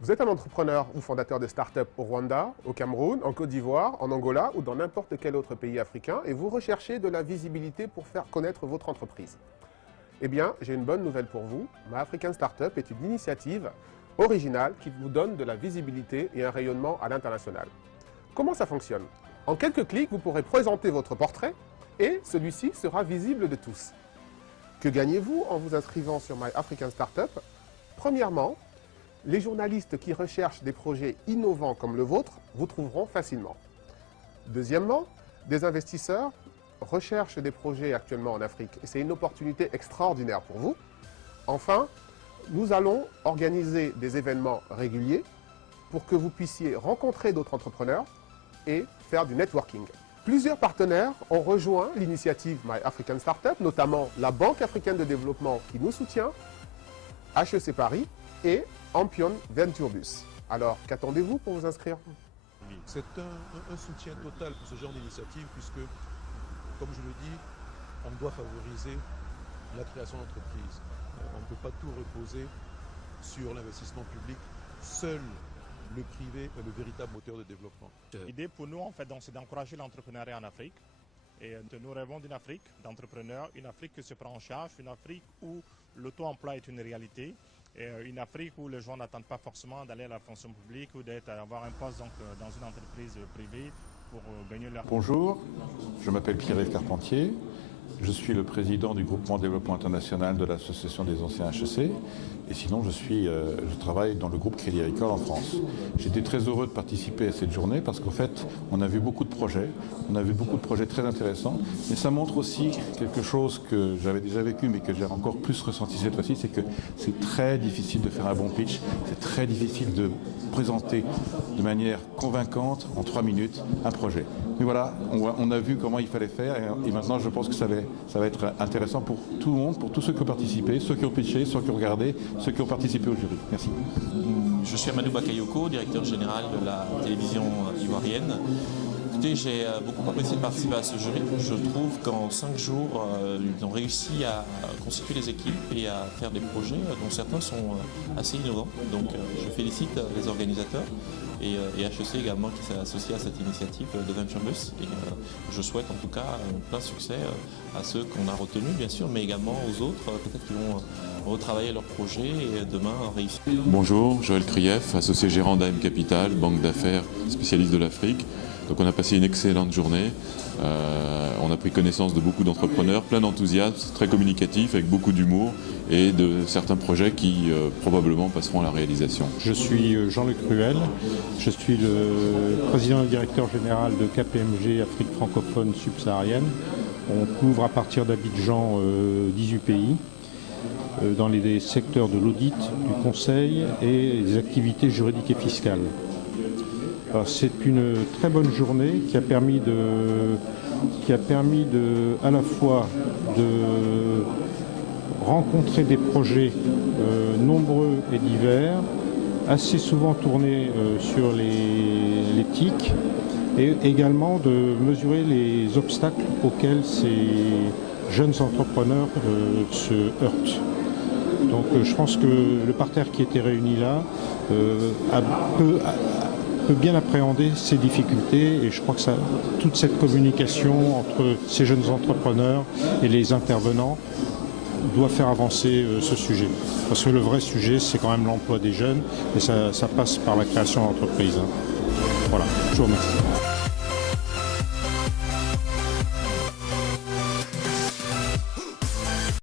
Vous êtes un entrepreneur ou fondateur de start-up au Rwanda, au Cameroun, en Côte d'Ivoire, en Angola ou dans n'importe quel autre pays africain et vous recherchez de la visibilité pour faire connaître votre entreprise. Eh bien, j'ai une bonne nouvelle pour vous. My African Startup est une initiative originale qui vous donne de la visibilité et un rayonnement à l'international. Comment ça fonctionne? En quelques clics, vous pourrez présenter votre portrait et celui-ci sera visible de tous. Que gagnez-vous en vous inscrivant sur My African Startup? Premièrement, les journalistes qui recherchent des projets innovants comme le vôtre vous trouveront facilement. Deuxièmement, des investisseurs recherchent des projets actuellement en Afrique et c'est une opportunité extraordinaire pour vous. Enfin, nous allons organiser des événements réguliers pour que vous puissiez rencontrer d'autres entrepreneurs et faire du networking. Plusieurs partenaires ont rejoint l'initiative My African Startup, notamment la Banque africaine de développement qui nous soutient, HEC Paris et Ampion Venturebus. Alors, qu'attendez-vous pour vous inscrire? C'est un soutien total pour ce genre d'initiative puisque, comme je le dis, on doit favoriser la création d'entreprises. On ne peut pas tout reposer sur l'investissement public. Seul le privé est le véritable moteur de développement. L'idée pour nous, en fait, c'est d'encourager l'entrepreneuriat en Afrique. Et nous rêvons d'une Afrique d'entrepreneurs, une Afrique qui se prend en charge, une Afrique où l'auto-emploi est une réalité, et une Afrique où les gens n'attendent pas forcément d'aller à la fonction publique ou d'avoir un poste dans une entreprise privée pour gagner leur... Bonjour, je m'appelle Pierre-Yves Carpentier. Je suis le président du groupement développement international de l'association des anciens HEC et sinon je travaille dans le groupe Crédit Agricole en France. J'étais très heureux de participer à cette journée parce qu'en fait on a vu beaucoup de projets, très intéressants, mais ça montre aussi quelque chose que j'avais déjà vécu mais que j'ai encore plus ressenti cette fois-ci, c'est que c'est très difficile de faire un bon pitch, c'est très difficile de présenter de manière convaincante en 3 minutes un projet. Mais voilà, on a vu comment il fallait faire et maintenant je pense que ça va être intéressant pour tout le monde, pour tous ceux qui ont participé, ceux qui ont pitché, ceux qui ont regardé, ceux qui ont participé au jury. Merci. Je suis Amadou Bakayoko, directeur général de la télévision ivoirienne. Écoutez, j'ai beaucoup apprécié de participer à ce jury. Je trouve qu'en 5 jours, ils ont réussi à constituer les équipes et à faire des projets dont certains sont assez innovants. Donc je félicite les organisateurs et HEC également qui s'est associé à cette initiative de Venturebus. Et je souhaite en tout cas plein succès à ceux qu'on a retenus bien sûr, mais également aux autres, peut-être qui vont retravailler leurs projets et demain réussir. Bonjour, Joël Krief, associé gérant d'AM Capital, banque d'affaires spécialiste de l'Afrique. Donc on a passé une excellente journée, on a pris connaissance de beaucoup d'entrepreneurs, plein d'enthousiasme, très communicatif, avec beaucoup d'humour et de certains projets qui probablement passeront à la réalisation. Je suis Jean-Luc Ruel, je suis le président et directeur général de KPMG Afrique francophone subsaharienne. On couvre à partir d'Abidjan 18 pays dans les secteurs de l'audit, du conseil et des activités juridiques et fiscales. C'est une très bonne journée qui a permis à la fois de rencontrer des projets nombreux et divers, assez souvent tournés sur les TIC, et également de mesurer les obstacles auxquels ces jeunes entrepreneurs se heurtent. Donc je pense que le parterre qui était réuni là peut bien appréhender ces difficultés et je crois que toute cette communication entre ces jeunes entrepreneurs et les intervenants doit faire avancer ce sujet. Parce que le vrai sujet, c'est quand même l'emploi des jeunes et ça passe par la création d'entreprises. Voilà, je vous remercie.